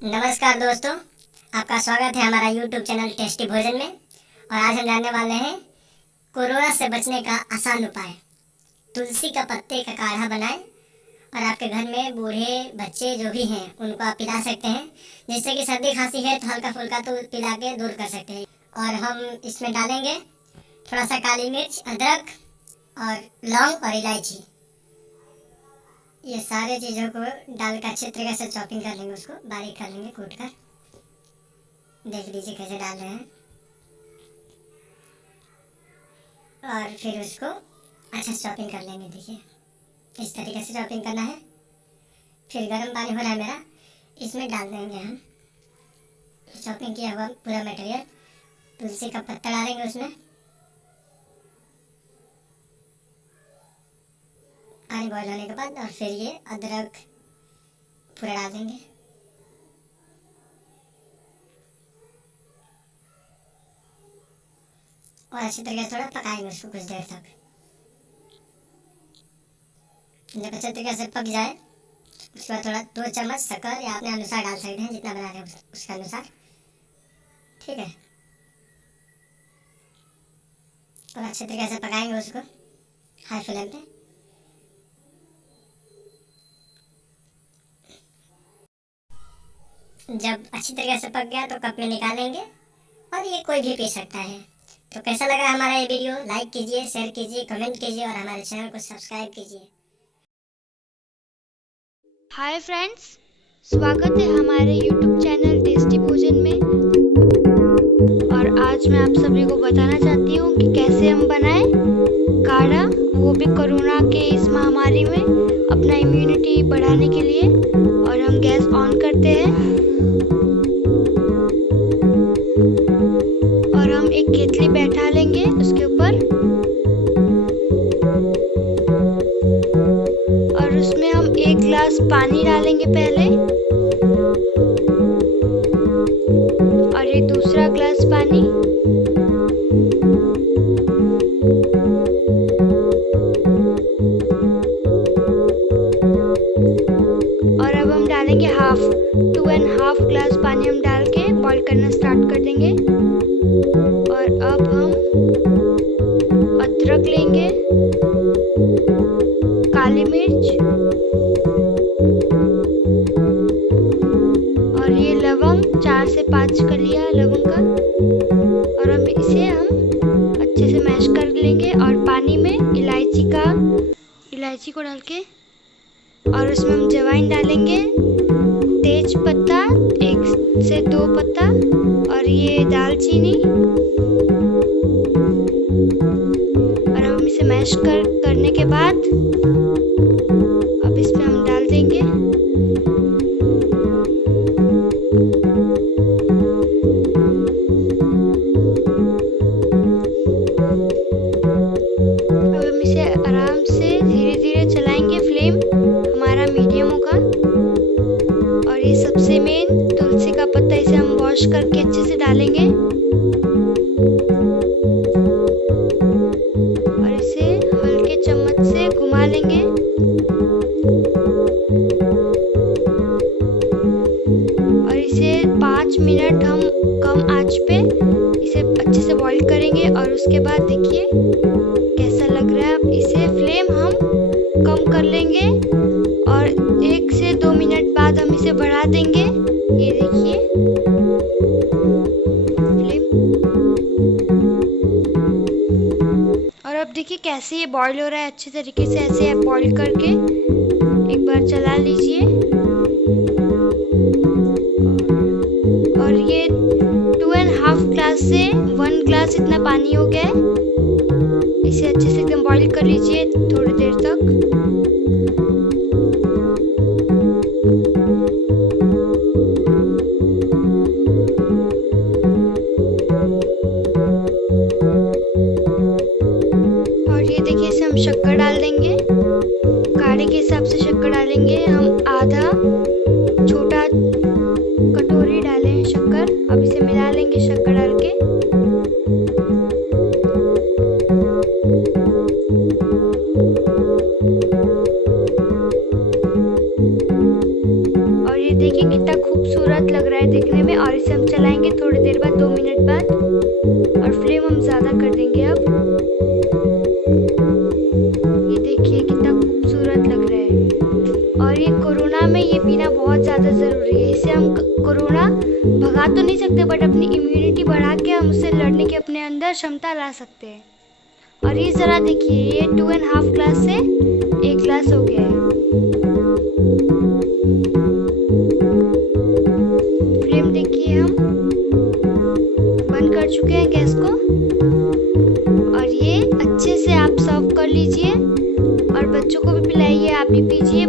नमस्कार दोस्तों, आपका स्वागत है हमारा YouTube चैनल टेस्टी भोजन में। और आज हम जानने वाले हैं कोरोना से बचने का आसान उपाय। तुलसी का पत्ते का काढ़ा बनाएं और आपके घर में बूढ़े बच्चे जो भी हैं उनको आप पिला सकते हैं, जिससे कि सर्दी खांसी है तो हल्का फुल्का तो पिला के दूर कर सकते हैं। और हम इसमें डालेंगे थोड़ा सा काली मिर्च, अदरक और लौंग और इलायची। ये सारे चीज़ों को डालकर अच्छे तरीके से चॉपिंग कर लेंगे, उसको बारीक कर लेंगे कूट कर। देख लीजिए कैसे डाल रहे हैं। और फिर उसको अच्छा चॉपिंग कर लेंगे। देखिए इस तरीके से चॉपिंग करना है। फिर गर्म पानी हो रहा है मेरा, इसमें डाल देंगे हम चॉपिंग किया हुआ पूरा मटेरियल। तुलसी का पत्ता डालेंगे उसमें, पानी बॉयल होने के बाद। और फिर ये अदरक पूरा डाल देंगे। और अच्छी तरीके से थोड़ा पकाएंगे उसको कुछ देर तक। जब अच्छे तरीके से पक जाए उसके बाद थोड़ा 2 चम्मच शक्कर या अपने अनुसार डाल सकते हैं, जितना बना रहे हैं उसके अनुसार। ठीक है, और अच्छे तरीके से पकाएंगे उसको हाई फ्लेम पे। जब अच्छी तरीके से पक गया तो कप में निकालेंगे और ये कोई भी पी सकता है। तो कैसा लगा हमारा ये वीडियो? लाइक कीजिए, शेयर कीजिए, कमेंट कीजिए और हमारे चैनल को सब्सक्राइब कीजिए। हाय फ्रेंड्स, स्वागत है हमारे YouTube चैनल टेस्टी भोजन में। और आज मैं आप सभी को बताना चाहती हूँ कि कैसे हम बनाएं काढ़ा, वो भी कोरोना के इस महामारी में अपना इम्यूनिटी बढ़ाने के लिए। और हम गैस ऑन करते हैं और हम एक केतली बैठा लेंगे उसके ऊपर। और उसमें हम 1 गिलास पानी डालेंगे पहले, और ये दूसरा गिलास पानी। और अब हम डालेंगे 2.5 गिलास पानी हम डाल के बॉईल करना स्टार्ट कर देंगे। और अब हम अदरक लेंगे, काली मिर्च और ये लवंग, 4 से 5 कलियां लवंग का। और अब इसे हम अच्छे से मैश कर लेंगे। और पानी में इलायची को डाल के, और उसमें हम अजवाइन डालेंगे, तेज पत्ता 1 से 2 पत्ता और ये दालचीनी। और हम इसे मैश करने के बाद अब इसमें हम डाल देंगे अब हम इसे आराम से धीरे धीरे चलाएंगे, फ्लेम हमारा मीडियम होगा। और ये सबसे मेन तुलसी का पत्ता, इसे हम वॉश करके अच्छे से डालेंगे और इसे हल्के चम्मच से घुमा लेंगे। और इसे 5 मिनट हम कम आंच पे इसे अच्छे से बॉईल करेंगे। और उसके बाद देखिए कैसा लग रहा है। अब इसे फ्लेम हम कम कर लेंगे और 1 से 2 मिनट बाद हम इसे बढ़ा देंगे। ये देखिए फ्लेम। और अब देखिए कैसे ये बॉईल हो रहा है अच्छे तरीके से। ऐसे आप बॉईल करके एक बार चला लीजिए। और ये 2.5 गिलास से 1 गिलास इतना पानी हो गया है। इसे अच्छे से एकदम बॉईल कर लीजिए थोड़ी देर तक। और ये देखिए इसे हम शक्कर डाल देंगे, काढ़े के हिसाब से शक्कर डालेंगे हम। आधा कितना खूबसूरत लग रहा है देखने में। और इसे हम चलाएंगे थोड़ी देर बाद, 2 मिनट बाद, और फ्लेम हम ज़्यादा कर देंगे अब। ये देखिए कितना खूबसूरत लग रहा है। और ये कोरोना में ये पीना बहुत ज़्यादा ज़रूरी है। इससे हम कोरोना भगा तो नहीं सकते, बट अपनी इम्यूनिटी बढ़ा के हम उससे लड़ने की अपने अंदर क्षमता ला सकते हैं। और ये ज़रा देखिए, ये 2.5 ग्लास से 1 ग्लास हो गया है। फ्लेम देखिए, हम बंद कर चुके हैं गैस को। और ये अच्छे से आप सर्व कर लीजिए और बच्चों को भी पिलाइए, आप भी पीजिए।